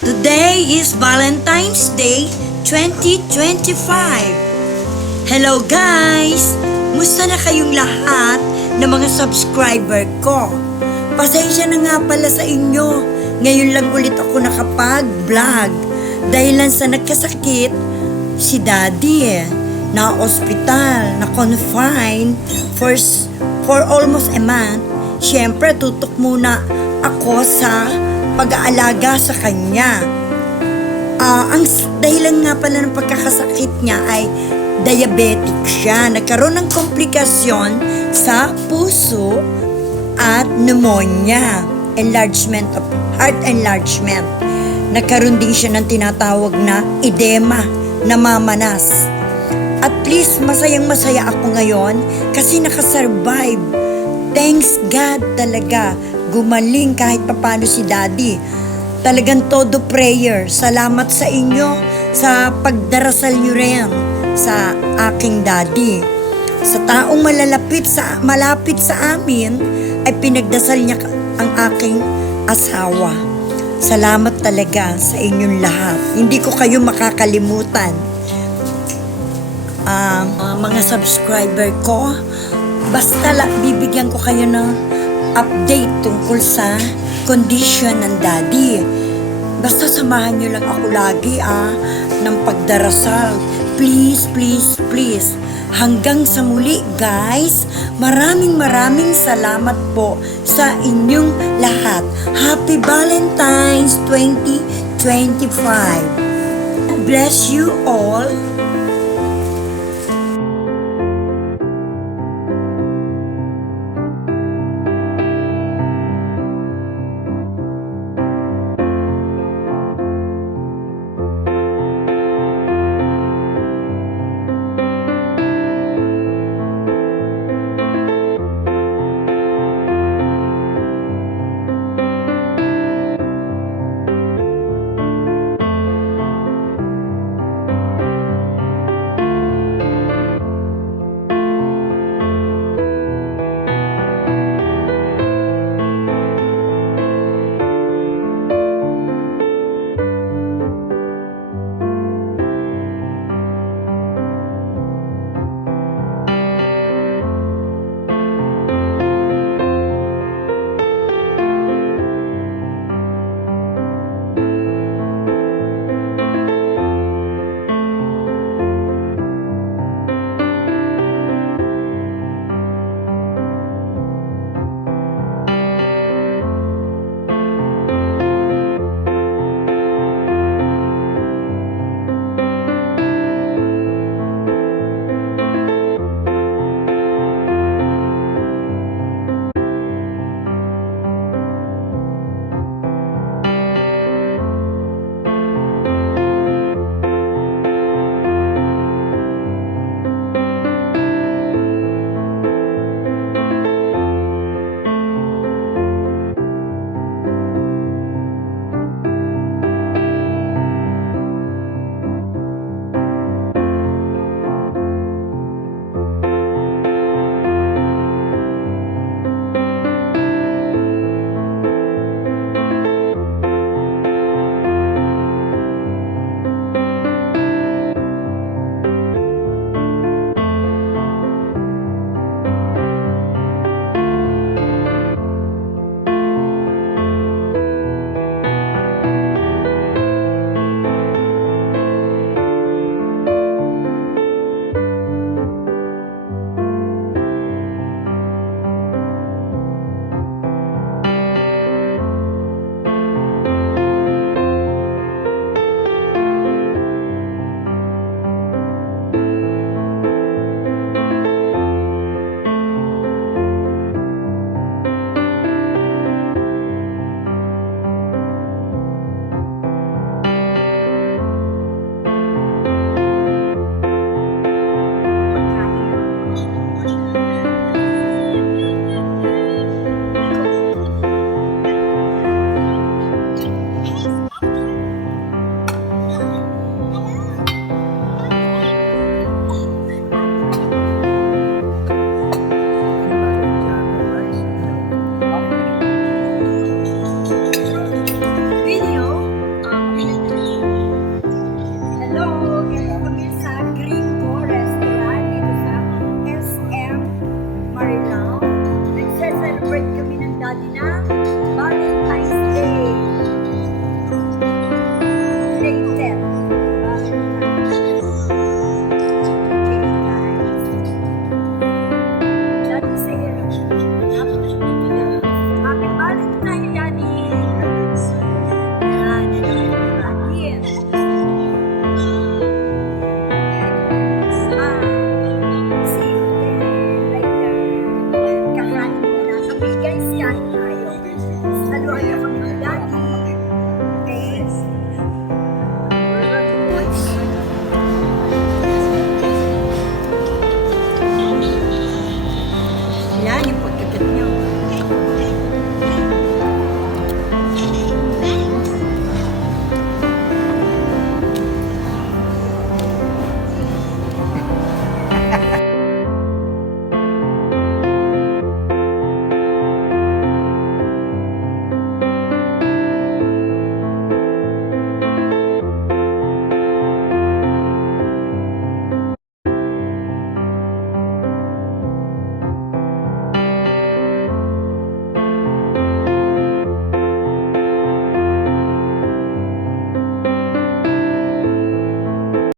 Today is Valentine's Day 2025. Hello guys! Musta na kayong lahat ng mga subscriber ko? Pasensya na nga pala sa inyo. Ngayon lang ulit ako nakapag-vlog dahil lang sa nagkasakit si Daddy na ospital, na confine for almost a month. Siyempre, tutok muna ako sa pag-aalaga sa kanya. Ang dahilan nga pala ng pagkakasakit niya ay diabetic siya. Nagkaroon ng komplikasyon sa puso at pneumonia, heart enlargement. Nagkaroon din siya ng tinatawag na edema, namamanas. At least masayang-masaya ako ngayon kasi nakasurvive. Thanks God talaga. Gumaling kahit papano si Daddy. Talagang todo prayer. Salamat sa inyo sa pagdarasal nyo rin sa aking Daddy. Sa taong malapit sa amin ay pinagdasal niya ang aking asawa. Salamat talaga sa inyong lahat. Hindi ko kayo makakalimutan. Mga subscriber ko, basta bibigyan ko kayo ng update tungkol sa condition ng Daddy. Basta samahan nyo lang ako lagi ng pagdarasal. Please, please, please. Hanggang sa muli guys, maraming salamat po sa inyong lahat. Happy Valentine's 2025. Bless you all.